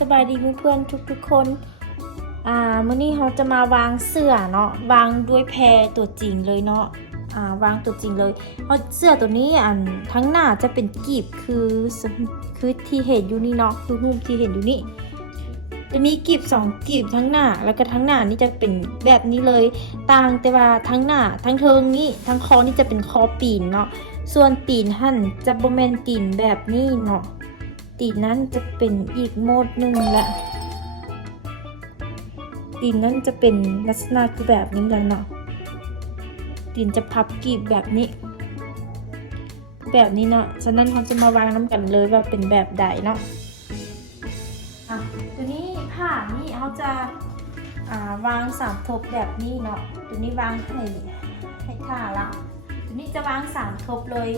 สบายดีเพื่อนๆทุกคนมื้อนี้เราจะมาวางเสื้อเนาะวางด้วยแพรตัวจริงเลยเนาะวางตัวจริงเลยเพราะเสื้อตัวนี้ทั้งหน้าจะเป็นกีบคือที่เห็นอยู่นี่เนาะคือรูปที่เห็นอยู่นี่จะมีกีบ2กีบทั้งหน้าแล้วก็ทั้งหน้านี่จะเป็นแบบนี้เลยต่างแต่ว่าทั้งหน้าทั้งเทิงนี่ทั้งคอนี่จะเป็นคอปีนเนาะส่วนตีนหั่นจะบ่แม่นตีนแบบนี้เนาะตีนนั้นจะเป็นอีกโหมดหนึ่งละตีนนั้นจะเป็นลักษณะคือแบบนี้แล้วเนาะตีนจะพับกีบแบบนี้เนาะฉะนั้นเขาจะมาวางน้ำกันเลยว่าเป็นแบบใดเนาะตัวนี้ผ้านี่เขาจะวาง3 ทบแบบนี้เนาะตัวนี้วางให้ท่าละตัวนี้จะวาง3 ทบเลย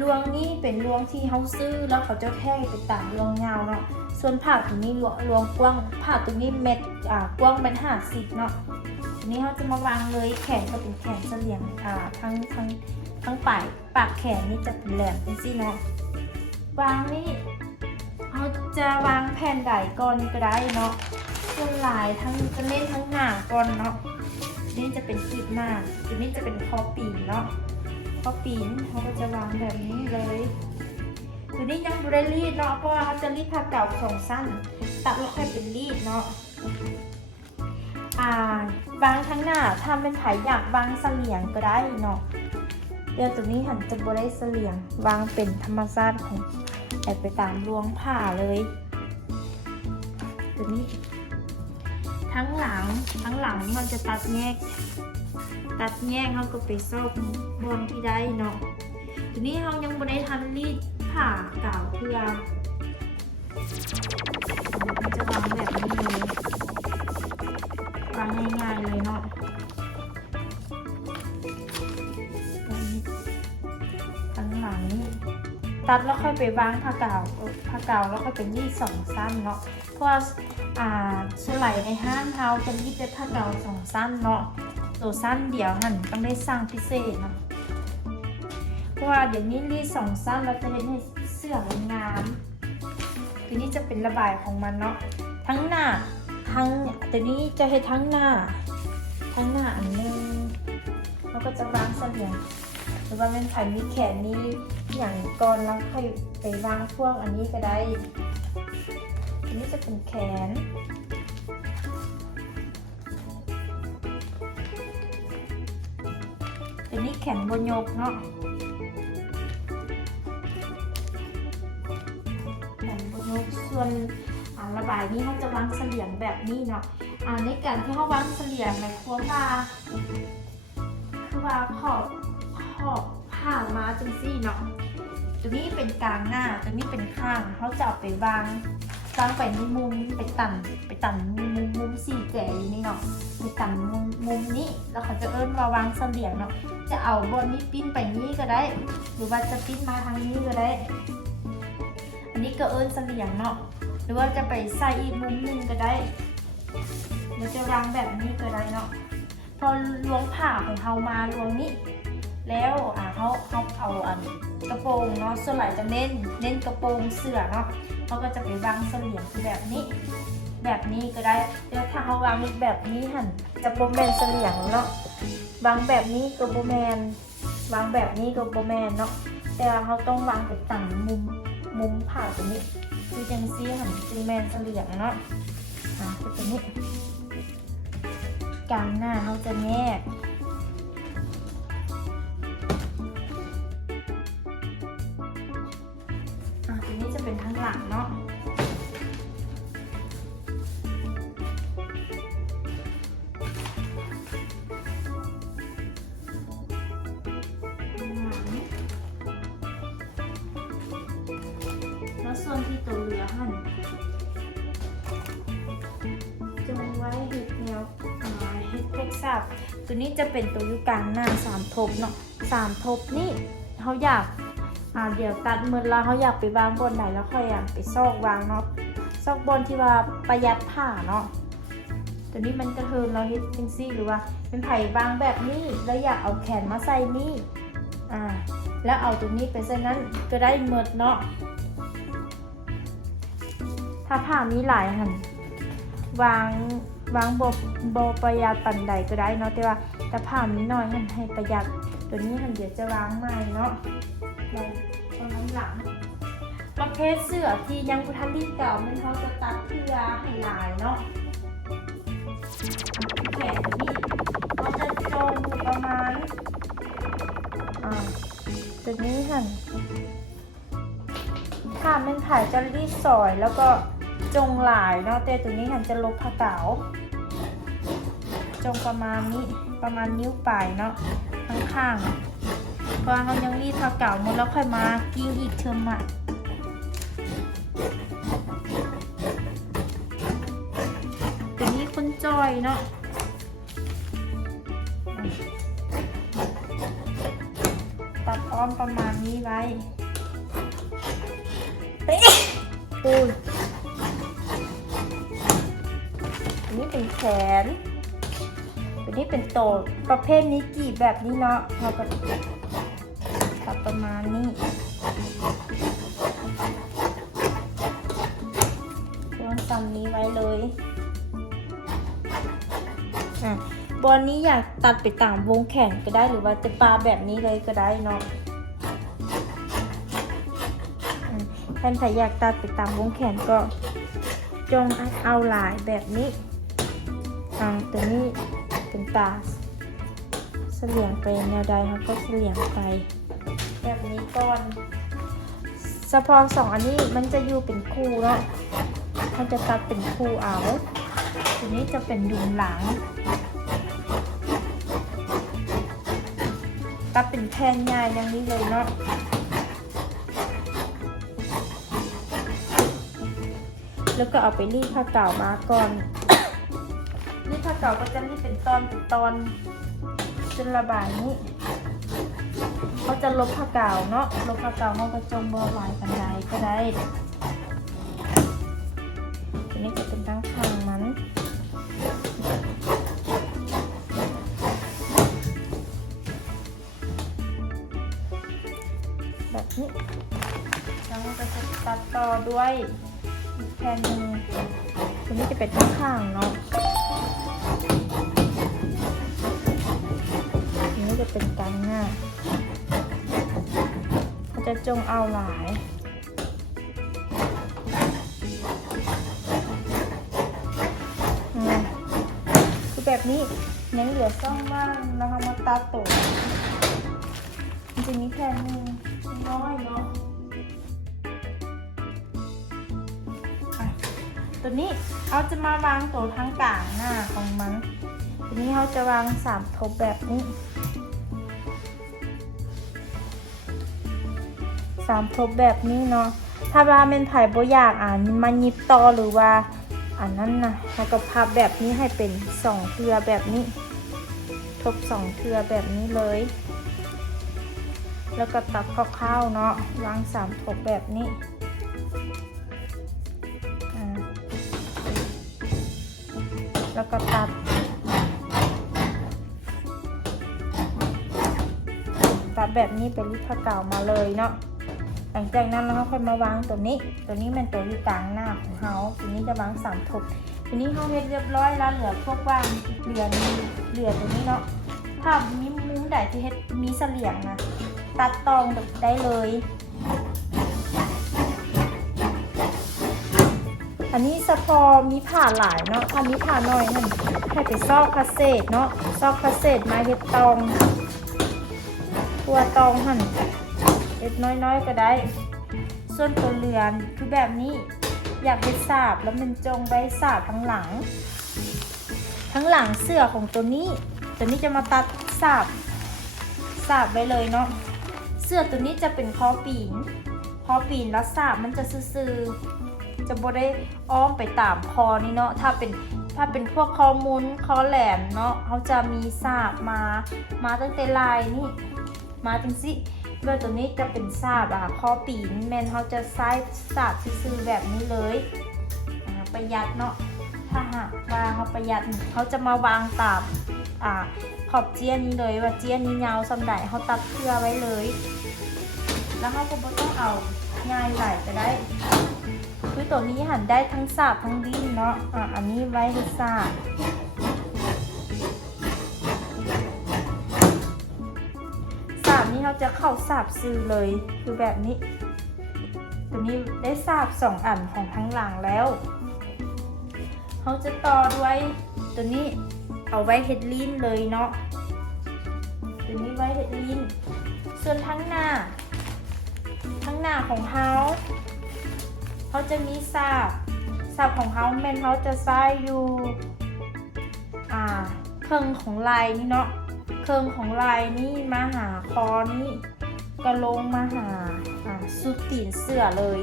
รวงนี้เป็นรวงที่เขาซื้อแล้วเขาจะแท่ไปตามรวงยาวเนาะส่วนผ้าตัวนี้รวงกว้างผ้าตัวนี้เม็ดกว้างเป็น50เนาะตัวนี้เขาจะมาวางเลยแขนก็เป็นแขนเสลี่ยงทั้งปากแขนนี่จะเป็นแหลมเป็นซี่เนาะวางนี่เขาจะวางแผ่นใดก่อนก็ได้เนาะส่วนลายจะเล่นทั้งหน้าก่อนเนาะนี่จะเป็นกีบหน้าตัวนี้จะเป็นคอปีนเนาะคอปีนเขาก็จะวางแบบนี้เลยตัวนี้ยังดูได้รีดเนาะเพราะว่าเขาจะรีดผ้าเก่าของสั้นตัดแล้วค่อยเป็นรีดเนาะวางทั้งหน้าทำเป็นไถอยากวางเสลี่ยงก็ได้เนาะเดี๋ยวตัวนี้หันจะบได้เสลี่ยงวางเป็นธรรมชาติของไปตามรวงผ้าเลยตัวนี้ทั้งหลังนี่มันจะตัดแยกเขาก็ไปซอกบนที่ได้เนาะตัวนี้เขายังบได้ทันรีดผ้าเก่าเพื่อมันจะวางแบบนี้เลยวางง่ายๆเลยเนาะทั้งหลังนี่ตัดแล้วค่อยไปวางผ้าเก่าแล้วค่อยเป็นรีด2 สั้นเนาะเพราะว่าส่วนไหลในห้างเท้าจะรีดเป็นผ้าเก่า2 สั้นเนาะตัวสั้นเดียวหันต้องได้สร้างพิเศษเนาะเพราะว่าเดี๋ยวนี้รีด2 สั้นเราจะเห็นให้เสื้องามทีนี้จะเป็นระบายของมันเนาะทั้งหน้าตัวนี้จะให้ทั้งหน้าอันนึงแล้วก็จะวางเสลี่ยงหรือว่าเป็นไผ่มีแขนนี้อย่างก่อนแล้วค่อยไปวางพวกอันนี้ก็ได้อันนี้จะเป็นแขนอันนี้แขนบนยกเนาะแขนบนยกส่วนระบายนี้เขาจะวางเสลี่ยงแบบนี้เนาะในการที่เขาวางเสลี่ยงในครัวผ้าคือว่าขอบผ้ามาจังซี่เนาะตัวนี้เป็นกลางหน้าตัวนี้เป็นข้างเขาจะเอาไปวางไปในมุมไปตันมุม4 แก่อยู่นี่เนาะไปตันมุมนี้แล้วเขาจะเอิ้นว่าวางเสลี่ยงเนาะจะเอาบนนี้ปิ้นไปนี้ก็ได้หรือว่าจะปิ้นมาทางนี้ก็ได้อันนี้ก็เอิ้นเสลี่ยงเนาะหรือว่าจะไปใส่อีกมุมหนึ่งก็ได้หรือจะวางแบบนี้ก็ได้เนาะพอล้วงผ้าของเขามาล้วงนี้แล้วเขาเอากระโปรงเนาะส่วนใหญ่จะเน้นกระโปรงเสื้อเนาะเขาก็จะไปวางเสลี่ยงแบบนี้ก็ได้แล้วถ้าเขาวางแบบนี้หันจะโบแมนเสลี่ยงเนาะวางแบบนี้ก็โบแมนวางแบบนี้ก็โบแมนเนาะแต่เขาต้องวางไปต่างมุมผ้าตรงนี้คือจังซี่หันจึงแมนเสลี่ยงเนาะคือตรงนี้กลางหน้าเขาจะแยกตัวนี้จะเป็นทั้งหลังเนาะแล้วส่วนที่ตัวเหลือหั่นจงไว้เห็ดแนวเห็ดพวกสับตัวนี้จะเป็นตัวอยู่กลางหน้า3 ทบเนาะ3 ทบนี่เขาอยากเดี๋ยวตัดมือแล้วเขาอยากไปวางบนไหนแล้วค่อยไปซอกวางเนาะซอกบนที่ว่าประหยัดผ้าเนาะตัวนี้มันกระเทินเราเฮ็ดจังซี่หรือว่าเป็นไผ่วางแบบนี้แล้วอยากเอาแขนมาใส่นี่แล้วเอาตรงนี้ไปใส่นั้นก็ได้หมดเนาะ ถ้าผ้ามีหลายหันวางโบประหยัดปันใดก็ได้เนาะแต่ว่าถ้าผ้ามีน้อยหันให้ประหยัดตัวนี้หันเดี๋ยวจะวางใหม่เนาะตรงนั้นหลังประเภทเสื้อที่ยังพุทธลิตเก่ามันเขาจะตัดเพื่อให้ลายเนาะแขนนี้เขาจะโจงประมาณตัวนี้หันถ้ามันถ่ายจะรีดสอยแล้วก็จงลายเนาะแต่ตัวนี้หันจะลบผ้าเก๋าจงประมาณนี้ประมาณนิ้วปลายเนาะข้างๆเพราะเขายังรีดผ้าเก๋าหมดแล้วค่อยมากิ้งอีกเทอมใหม่ตัวนี้คุณจอยเนาะตัดอ้อมประมาณนี้ไว้ปูนอันนี้เป็นแขนอันนี้เป็นโตดประเภทนี้กี่แบบนี้เนาะเราก็ตัดประมาณนี้วางตามนี้ไว้เลยบอลนี้อยากตัดไปตามวงแขนก็ได้หรือว่าจะปาแบบนี้เลยก็ได้เนาะแทนถ้าอยากตัดไปตามวงแขนก็จงเอาลายแบบนี้ตัวนี้เป็นตาเสลี่ยงไปแนวใดครับก็เสลี่ยงไปแบบนี้ก่อนเฉพาะ2อันนี้มันจะอยู่เป็นคู่เนาะมันจะตัดเป็นคู่เอาตัวนี้จะเป็นยุงหลังตัดเป็นแผ่นใหญ่อย่างนี้เลยเนาะแล้วก็เอาไปรีดผ้าเก่ามาก่อนรีดผ้าเก่าก็จะรีดเป็นตอนจนระบายนี้เขาจะลบผ้าเก่าเนาะลบผ้าเก่าเขาก็จงบอลายกันได้ก็ได้ทีนี้จะเป็นตั้งข้างมันแบบนี้แล้วก็จะตัดต่อด้วยอีกแผ่นหนึ่งตัวนี้จะเป็นข้างๆเนาะตัวนี้จะเป็นกลางหน้าเขาจะจงเอาหลายคือแบบนี้ยังเหลือซ่องว่างนะคะมาตัดตัวจริงๆมีแผ่นหนึ่งน้อยเนาะตัวนี้เขาจะมาวางตัวทั้งกลางหน้าของมันตัวนี้เขาจะวาง3ทบแบบนี้3ทบแบบนี้เนาะถ้าว่าเป็นไผ่โบอยากมันยิบต่อหรือว่าอันนั้นนะเราก็พับแบบนี้ให้เป็น2เทือแบบนี้ทบ2เทือแบบนี้เลยแล้วก็ตัดคร่าวๆเนาะวาง3ทบแบบนี้แล้วก็ตัดแบบนี้เป็นรีดผ้าเก่ามาเลยเนาะหลังจากนั้นเราค่อยมาวางตัวนี้มันตัวอยู่กลางหน้าของเขาตัวนี้จะวาง3ทบทีนี้เขาเฮ็ดเรียบร้อยแล้วเหลือพวกวางเหลือตัวนี้เนาะถ้ามีมุมใดที่เฮ็ดมีเสลี่ยงนะตัดตองแบบได้เลยอันนี้สะพอมีผ่าหลายเนาะถ้ามีผ่าน้อยนั่นให้ไปซอกคาเศษเนาะซอกคาเศษมาเฮ็ดตองตัวตองหั่นเฮ็ดน้อยๆก็ได้ส่วนตัวเรือนคือแบบนี้อยากเฮ็ดสาบแล้วมันจงไว้สาบทั้งหลังเสื้อของตัวนี้จะมาตัดสาบไว้เลยเนาะเสื้อตัวนี้จะเป็นคอปีนแล้วสาบมันจะซื่อจะบ่ได้อ้อมไปตามคอนี่เนาะถ้าเป็นพวกคอมุนคอแหลมเนาะเขาจะมีสาบมาตั้งแต่ลายนี่มาจังสิเบอร์ตัวนี้จะเป็นสาบคอปีนแมนเขาจะใช้สาบซื่อแบบนี้เลยประหยัดเนาะถ้าหากว่าเขาประหยัดเขาจะมาวางตามขอบเจี้ยนี้เลยว่าเจี้ยนี้ยาวสำหรับเขาตัดเพื่อไว้เลยแล้วเขาก็ไม่ต้องเอาง่ายไหลก็ได้ คือตัวนี้หันได้ทั้งสาบทั้งดิ้นเนาะอันนี้ไว้ให้สาบนี่เราจะเข้าสาบซื้อเลยคือแบบนี้ตัวนี้ได้สาบ2 อันของทั้งหลังแล้วเขาจะต่อด้วยตัวนี้เอาไว้เฮ็ดลิ้นเลยเนาะตัวนี้ไว้เฮ็ดลิ้นส่วนทั้งหน้าของเขาจะมีสาบของเขาแม่นเขาจะใส่อยู่เครื่องของลายนี่เนาะเครื่องของลายนี่มาหาคอนี่ก็ลงมาหาสุดตีนเสื้อเลย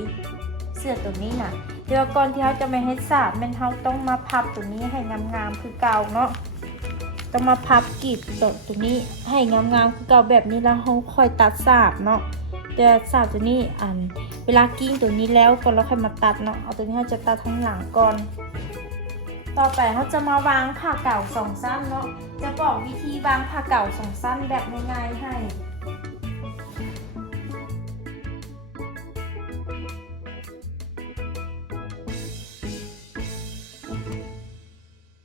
เสื้อตัวนี้น่ะเดี๋ยวก่อนที่เขาจะมาเฮ็ดสาบแม่นเขาต้องมาพับตัวนี้ให้งามๆคือเก่าเนาะต้องมาพับกีบตัวนี้ให้งามๆคือเก่าแบบนี้แล้วเขาค่อยตัดสาบเนาะแต่สาบตัวนี้เวลากิ้งตัวนี้แล้วก็เราค่อยมาตัดเนาะเอาตัวนี้เราจะตัดทั้งหลังก่อนต่อไปเขาจะมาวางผ้าเก่า2 สั้นเนาะจะบอกวิธีวางผ้าเก่า2 สั้นแบบง่ายๆให้